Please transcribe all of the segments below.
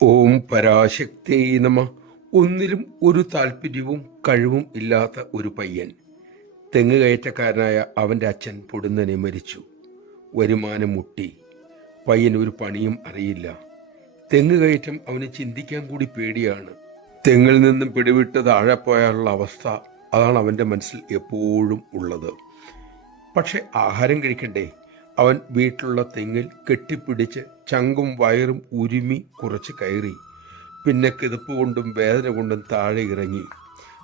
ഓം പരാശക്തിയേ നമ. ഒന്നിലും ഒരു താല്പര്യവും കഴിവും ഇല്ലാത്ത ഒരു പയ്യൻ. തെങ്ങ് കയറ്റക്കാരനായ അവൻ്റെ അച്ഛൻ പൊടുന്നനെ മരിച്ചു. വരുമാനം മുട്ടി. പയ്യൻ ഒരു പണിയും അറിയില്ല. തെങ്ങ് കയറ്റം അവന് ചിന്തിക്കാൻ കൂടി പേടിയാണ്. തെങ്ങിൽ നിന്നും പിടിവിട്ട് താഴെ പോയാലുള്ള അവസ്ഥ, അതാണ് അവൻ്റെ മനസ്സിൽ എപ്പോഴും ഉള്ളത്. പക്ഷെ ആഹാരം കഴിക്കണ്ടേ? അവൻ വീട്ടിലുള്ള തെങ്ങിൽ കെട്ടിപ്പിടിച്ച് ചങ്കും വയറും ഉരുമി കുറച്ച് കയറി. പിന്നെ കിതപ്പ് കൊണ്ടും വേദന കൊണ്ടും താഴെ ഇറങ്ങി.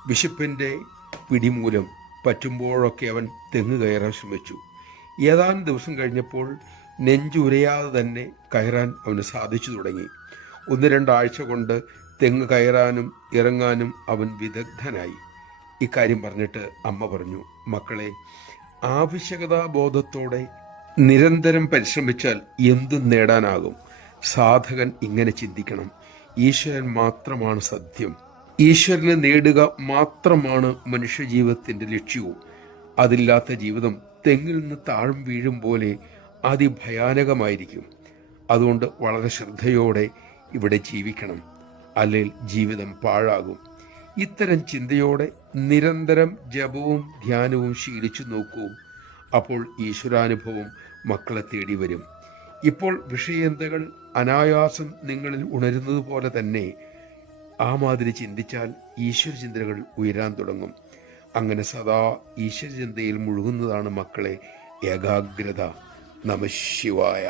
വിശപ്പിൻ്റെ പിടിമൂലം പറ്റുമ്പോഴൊക്കെ അവൻ തെങ്ങ് കയറാൻ ശ്രമിച്ചു. ഏതാനും ദിവസം കഴിഞ്ഞപ്പോൾ നെഞ്ചുരയാതെ തന്നെ കയറാൻ അവന് സാധിച്ചു തുടങ്ങി. 1-2 ആഴ്ച കൊണ്ട് തെങ്ങ് കയറാനും ഇറങ്ങാനും അവൻ വിദഗ്ധനായി. ഇക്കാര്യം പറഞ്ഞിട്ട് അമ്മ പറഞ്ഞു, മക്കളെ, ആവശ്യകതാബോധത്തോടെ നിരന്തരം പരിശ്രമിച്ചാൽ എന്തും നേടാനാകും. സാധകൻ ഇങ്ങനെ ചിന്തിക്കണം: ഈശ്വരൻ മാത്രമാണ് സത്യം. ഈശ്വരനെ നേടുക മാത്രമാണ് മനുഷ്യജീവിതത്തിൻ്റെ ലക്ഷ്യവും. അതില്ലാത്ത ജീവിതം തെങ്ങിൽ നിന്ന് താഴം വീഴും പോലെ അതിഭയാനകമായിരിക്കും. അതുകൊണ്ട് വളരെ ശ്രദ്ധയോടെ ഇവിടെ ജീവിക്കണം, അല്ലെങ്കിൽ ജീവിതം പാഴാകും. ഇത്തരം ചിന്തയോടെ നിരന്തരം ജപവും ധ്യാനവും ശീലിച്ചു നോക്കൂ. അപ്പോൾ ഈശ്വരാനുഭവം മക്കളെ തേടി വരും. ഇപ്പോൾ വിഷയചിന്തകൾ അനായാസം നിങ്ങളിൽ ഉണരുന്നത് പോലെ തന്നെ ആ മാതിരി ചിന്തിച്ചാൽ ഈശ്വരചിന്തകൾ ഉയരാൻ തുടങ്ങും. അങ്ങനെ സദാ ഈശ്വരചിന്തയിൽ മുഴുകുന്നതാണ് മക്കളെ ഏകാഗ്രത. നമഃ ശിവായ.